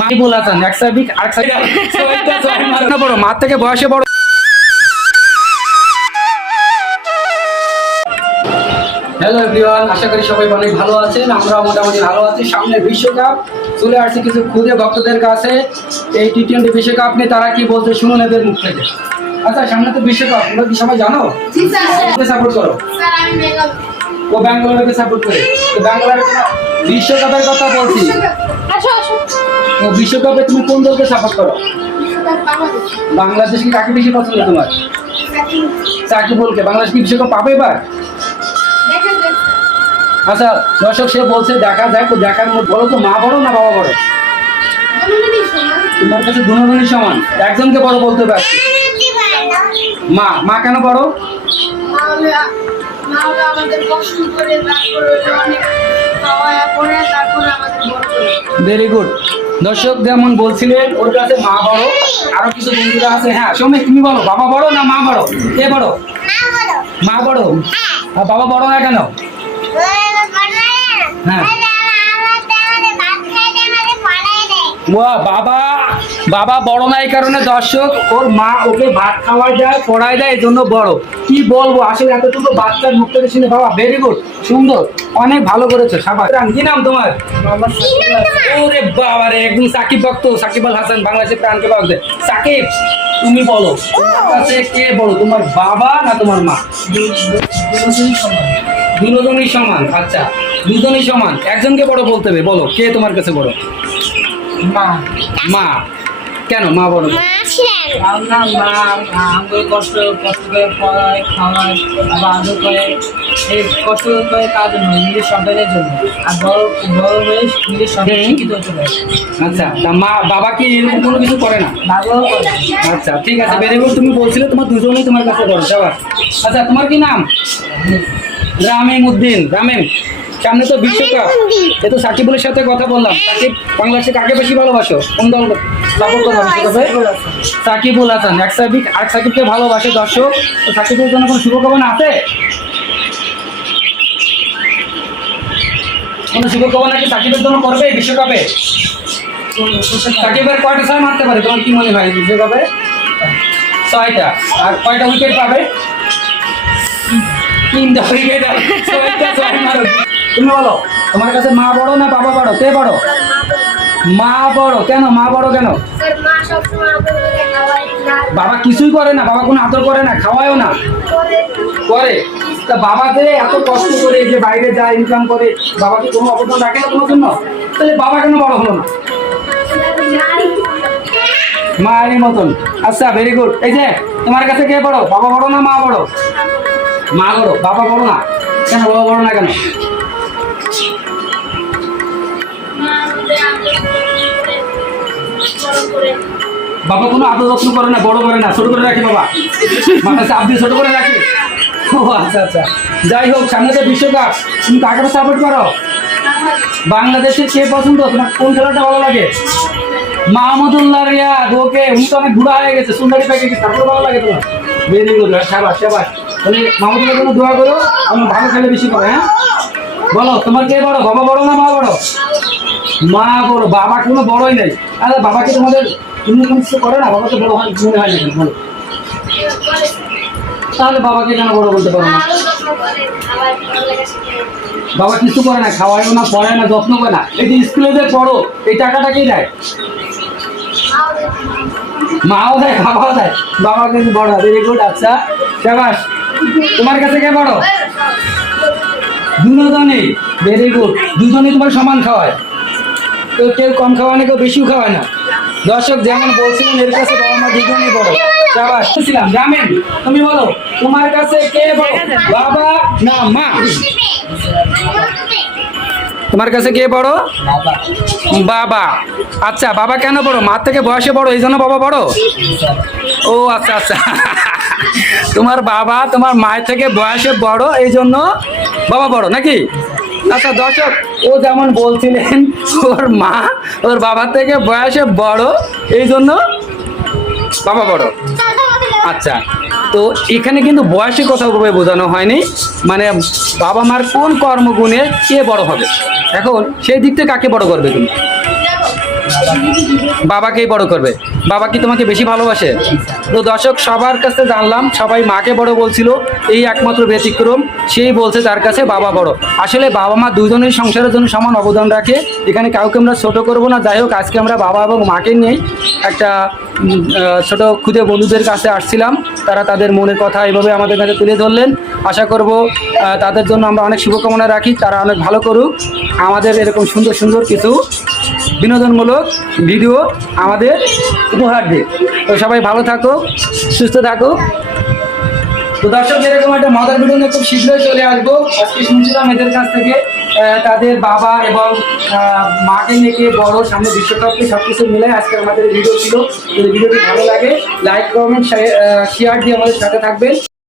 মাহিবুল হাসান এক আর বড় মা থেকে বয়সে বড়। হ্যালো এভরিওয়ান আশা করি সবাই অনেক ভালো আছেন আমরা মোটামুটি ভালো আছি। সামনে বিশ্বকাপ চলে আসছে কিছু খুদে ভক্তদের কাছে। এই টি টোয়েন্টি বিশ্বকাপ নিয়ে তারা কি বলছে শুনুন এদের মুখ থেকে। আচ্ছা সামনে তো বিশ্বকাপ তোমরা কি সবাই জানো? সাপোর্ট করো। ও ব্যাঙ্গালোরকে সাপোর্ট করে। তো ব্যাঙ্গালোর বিশ্বকাপের কথা বলছি। বিশ্বকাপে তুমি কোন দলকে সাপোর্ট করো? বাংলাদেশ কি কাকে বেশি পছন্দ তোমার? সাকিবুলকে বাংলাদেশ কি বিশ্বকাপ পাবে এবার? আচ্ছা দর্শক সে বলছে দেখা তো দেখার মধ্যে বলো তো মা বড় না বাবা বড়? তোমার কাছে দুজনই সমান। একজনকে বড় বলতে পারছি মা মা কেন বড়? ভেরি গুড দর্শক যেমন বলছিলেন ওর কাছে মা বড় আরও কিছু বন্ধুরা আছে। হ্যাঁ সৌমিক তুমি বলো বাবা বড় না মা বড়? কে বড়? মা বড়। আর বাবা বড় না কেন? হ্যাঁ বাবা বাবা বড় না এই কারণে দর্শক ওর মা ওকে ভাত খাওয়াই দেয় পড়ায় দেয় এই জন্য বড়। কি বলব আসলে এতটুকু বাচ্চার মুখ থেকে শুনে বাবা ভেরি গুড সুন্দর অনেক ভালো করেছ সাবাস। কি নাম তোমার? ওরে বাবা রে একদম সাকিব ভক্ত সাকিব আল হাসান বাংলাদেশের প্রাণকে ভক্ত সাকিব তুমি বলো তোমার কাছে কে বড় তোমার বাবা না তোমার মা? দুজনই সমান। আচ্ছা দুজনই সমান। একজনকে বড় বলতে হবে বলো কে তোমার কাছে বড়? মা। মা। কেন মা বড় আমরা মা। আমাকে কষ্ট কষ্ট করে পড়ায় খাওয়ায় আবার আদর করে। এই কষ্ট করে কাজ জন্য নিজের সন্তানের জন্য। আর বড় বড় হয়ে নিজের সন্তান হুম। শিক্ষিত হতে পারে। আচ্ছা তা মা বাবা কি এরকম কোনো কিছু করে না? বাবাও করে আচ্ছা ঠিক আছে গুড তুমি বলছিলে তোমার দুজনেই তোমার কাছে আচ্ছা তোমার কি নাম? রামিম উদ্দিন রামিম সামনে তো বিশ্বকাপ। এ তো সাকিবুলের সাথে কথা বললাম। সাকিব বাংলাদেশে কাকে বেশি ভালোবাসো? কোন দল সাপোর্ট করো বিশ্বকাপে? সাকিবুল হাসান। এক সাকিব আর সাকিবকে ভালোবাসে দর্শক। তো সাকিবের জন্য কোনো শুভকামনা আছে? কোনো শুভকামনা কি সাকিবের জন্য করবে বিশ্বকাপে? সাকিবের কয়টা ছয় মারতে পারে? তোমার কি মনে হয় বিশ্বকাপে? ছয়টা। আর কয়টা উইকেট পাবে? তিনটা উইকেট আর ছয়টা ছয় মারবে তুমি বলো তোমার কাছে মা বড় না বাবা বড়? কে বড়? মা বড়। কেন? মা বড় কেন? বাবা কিছুই করে না বাবা কোনো আদর করে না খাওয়ায়ও না। করে। তা বাবা যে এত কষ্ট করে যে বাইরে যায় ইনকাম করে বাবা কি কোনো অবদান রাখে না তোমার জন্য? তাহলে বাবা কেন বড় হলো না? মায়ের মতন। আচ্ছা ভেরি গুড এই যে তোমার কাছে কে বড়? বাবা বড় না মা বড়? মা বড়। বাবা বড় না। কেন বাবা বড় না কেন? বাবা কোনো আদর যত্ন করে না, বড় করে না, ছোট করে রাখে বাবা। মাথা চাপ দিয়ে ছোট করে রাখে। ও আচ্ছা আচ্ছা। যাই হোক, সামনে তো বিশ্বকাপ, তুমি কাকে সাপোর্ট করো? বাংলাদেশের কে পছন্দ? তোমার কোন খেলাটা ভালো লাগে? মাহমুদুল্লাহ রিয়াদ, ওকে, উনি তো অনেক বুড়া হয়ে গেছে, সুন্দরী পেকে গেছে তারপরে ভালো লাগে তোমার ভেরি গুড সাবাস সাবাস। তাহলে মাহমুদুল্লাহ জন্য দোয়া করো আমি ভালো খেলে বেশি করে হ্যাঁ? বলো, তোমার কে বড়, বাবা বড় না মা বড়? মা বড় বাবা কোনো বড়ই নেই। আরে বাবাকে তোমাদের তুমি কিছু করে না, বাবাকে বড় হয়, মনে হয় না বলো। তাহলে বাবাকে কেন বড় বলতে পারো না? বাবা কিছু করে না, খাওয়ায়ও না, পড়ায় না, যত্ন করে না। এই যে স্কুলে যে পড়ো, এই টাকাটা কে দেয়? মাও দেয়, বাবাও দেয়। বাবা কিন্তু বড় ভেরি গুড আচ্ছা। শাবাস তোমার কাছে কে বড়? দুজনই ভেরি গুড দুজনেই তোমার সমান খাওয়ায়। তো কেউ কম খাওয়ায় না কেউ বেশিও খাওয়ায় না। দর্শক যেমন বলছিলেন, এর কাছে বাবা মা দুজনেই বড় বলছিলাম জামেন তুমি বলো, তোমার কাছে কে বড়? বাবা না মা? তোমার কাছে কে বড়? বাবা। আচ্ছা বাবা কেন বড়? মার থেকে বয়সে বড়, এই জন্য বাবা বড়? ও আচ্ছা আচ্ছা। তোমার বাবা তোমার মায়ের থেকে বয়সে বড়, এই জন্য বাবা বড়, নাকি? আচ্ছা দর্শক ও যেমন বলছিলেন, ওর মা, ওর বাবার থেকে বয়সে বড়, এই জন্য বাবা বড়। আচ্ছা তো এখানে কিন্তু বয়সের কথা ওভাবে বোঝানো হয়নি। মানে বাবা মার কোন কর্মগুণে কে বড় হবে? এখন সেই দিক থেকে কাকে বড় করবে তুমি? বাবাকেই বড় করবে। বাবা কি তোমাকে বেশি ভালোবাসে? তো দর্শক, সবার কাছে জানলাম, সবাই মাকে বড় বলছিল, এই একমাত্র ব্যতিক্রম, সেই বলছে তার কাছে বাবা বড়। আসলে বাবা মা দুজনের সংসারের জন্য সমান অবদান রাখে। এখানে কাউকে আমরা ছোট করব না। যাই হোক, আজকে আমরা বাবা এবং মাকে নিয়েই একটা ছোট খুদে বন্ধুদের কাছে আসছিলাম। তারা তাদের মনের কথা এভাবে আমাদের কাছে তুলে ধরলেন। আশা করব তাদের জন্য আমরা অনেক শুভকামনা রাখি। তারা অনেক ভালো করুক। আমাদের এরকম সুন্দর সুন্দর কিছু বিনোদনমূলক ভিডিও আমাদের উপহার দিক তো সবাই ভালো থাকো, সুস্থ থাকো। তো দর্শক, এরকম একটা মজার ভিডিও নিয়ে খুব শীঘ্রই চলে আসব। আজকে শুনছিলাম এদের কাছ থেকে তাদের বাবা এবং মাকে নিয়ে বড় সামনে বিশ্বকাপকে সব কিছু মিলে আজকে আমাদের ভিডিও ছিল। যদি ভিডিওটি ভালো লাগে লাইক কমেন্ট শেয়ার দিয়ে আমাদের সাথে থাকবেন।